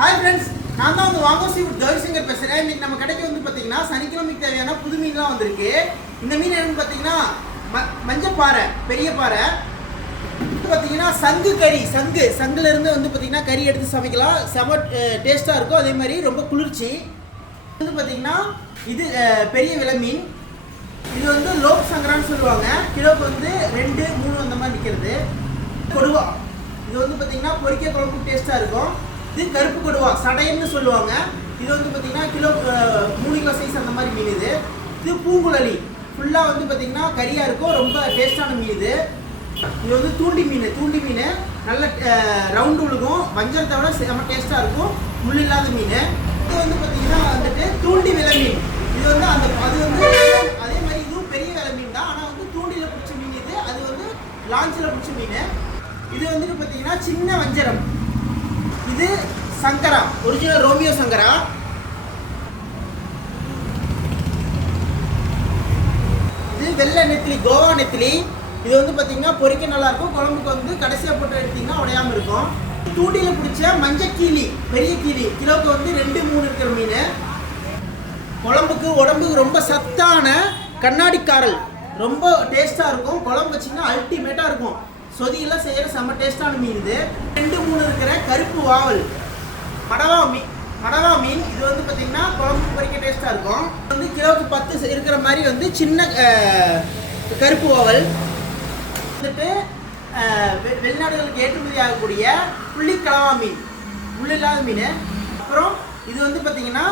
Hi friends, நான் தான் வந்து வாங்கோ சீ ஃபுட் கௌரிசங்கர் பேசுகிறேன். இன்னைக்கு நம்ம கடைக்கு வந்து பார்த்தீங்கன்னா சனிக்கிழமைக்கு தேவையான புது மீன்லாம் வந்திருக்கு. இந்த மீன் என்னன்னு பார்த்தீங்கன்னா மஞ்சப்பாறை, பெரிய பாறை. பார்த்தீங்கன்னா சங்கு கறி, சங்குலேருந்து வந்து பார்த்தீங்கன்னா கறி எடுத்து சமைக்கலாம். செம டேஸ்ட்டாக இருக்கும். அதே மாதிரி ரொம்ப குளிர்ச்சி. வந்து பார்த்தீங்கன்னா இது பெரிய விலை மீன். இது வந்து லோக் சங்கரான்னு சொல்லுவாங்க. கிலோக்கு வந்து 2, 3 அந்த மாதிரி நிற்கிறது. கொடுவா, இது வந்து பார்த்தீங்கன்னா பொரிக்க குழம்பு டேஸ்ட்டாக இருக்கும். இது கருப்பு கொடுவா, சடையன்னு சொல்லுவாங்க. இது வந்து பார்த்தீங்கன்னா கிலோ 3 கிலோ சைஸ் அந்த மாதிரி மீன். இது பூங்குழலி, ஃபுல்லாக வந்து பார்த்தீங்கன்னா கறியாக இருக்கும். ரொம்ப டேஸ்ட்டான மீன் இது. இது வந்து தூண்டி மீன் நல்ல ரவுண்டு விழுகும். வஞ்சரத்தை விட செம்ம டேஸ்ட்டாக இருக்கும். முள் இல்லாத மீன். இது வந்து பார்த்தீங்கன்னா வந்துட்டு தூண்டி விலை மீன். இது வந்து அது வந்து அதே மாதிரி இதுவும் பெரிய விலை மீன் தான். ஆனால் வந்து தூண்டியில் பிடிச்ச மீன் இது. அது வந்து லான்ச்சில் பிடிச்ச மீன். இது வந்துட்டு பார்த்தீங்கன்னா சின்ன வஞ்சரம். இது சங்கரா, ஒரிஜினல் ரோமியோ சங்கரா. இது வெள்ளை நெத்திலி, கோவா நெத்திலி. இது வந்து பார்த்தீங்கன்னா பொரிக்க நல்லாயிருக்கும். குழம்புக்கு வந்து கடைசியாக போட்டு எடுத்தீங்கன்னா உடையாமல் இருக்கும். தூண்டியில் பிடிச்ச மஞ்சள் கீழி, பெரிய கீழி, கிலோவுக்கு வந்து 2, 3 இருக்கிற மீன். குழம்புக்கு உடம்புக்கு ரொம்ப சத்தான கண்ணாடிக்காரல், ரொம்ப டேஸ்ட்டாக இருக்கும். குழம்பு வச்சிங்கன்னா அல்டிமேட்டாக இருக்கும். சொதியெல்லாம் செய்கிற செம்ம டேஸ்ட்டான மீன் இது. 2, 3 இருக்கிற கருப்பு வாவல், மடவா மீன். இது வந்து பார்த்தீங்கன்னா குழம்பு பொரிக்க டேஸ்ட்டாக இருக்கும். வந்து கிலோவுக்கு 10 இருக்கிற மாதிரி வந்து சின்ன கருப்பு வாவல். வந்துட்டு வெளிநாடுகளுக்கு ஏற்றுமதி ஆகக்கூடிய புள்ளிக்கலவா மீன், முள்ளில்லாத மீன். அப்புறம் இது வந்து பார்த்தீங்கன்னா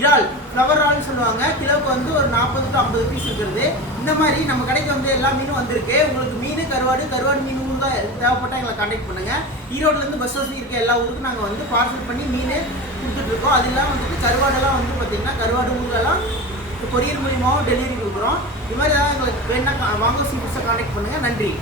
இறால், ஃப்ளவர் இறால்னு சொல்லுவாங்க. கிலோவுக்கு வந்து ஒரு 40 to 50 பீஸ் இருக்கிறது. இந்த மாதிரி நம்ம கடைக்கு வந்து எல்லா மீனும் வந்திருக்கு. உங்களுக்கு மீன் கருவாடு மீன் ஊர் தான் தேவைப்பட்டால் எங்களை கான்டாக்ட் பண்ணுங்கள். ஈரோட்லேருந்து பஸ் வசதி இருக்க எல்லா ஊருக்கும் நாங்கள் வந்து பார்சல் பண்ணி மீன் கொடுத்துட்ருக்கோம். அது இல்லாமல் வந்துட்டு கருவாடெல்லாம் வந்து பார்த்திங்கன்னா கருவாடு ஊரெல்லாம் கொரியர் மூலியமாகவும் டெலிவரி கொடுக்குறோம். இது மாதிரி ஏதாவது எங்களுக்கு வேணா வாங்கோ சீ ஃபுட்ஸை கான்டாக்ட் பண்ணுங்கள். நன்றி.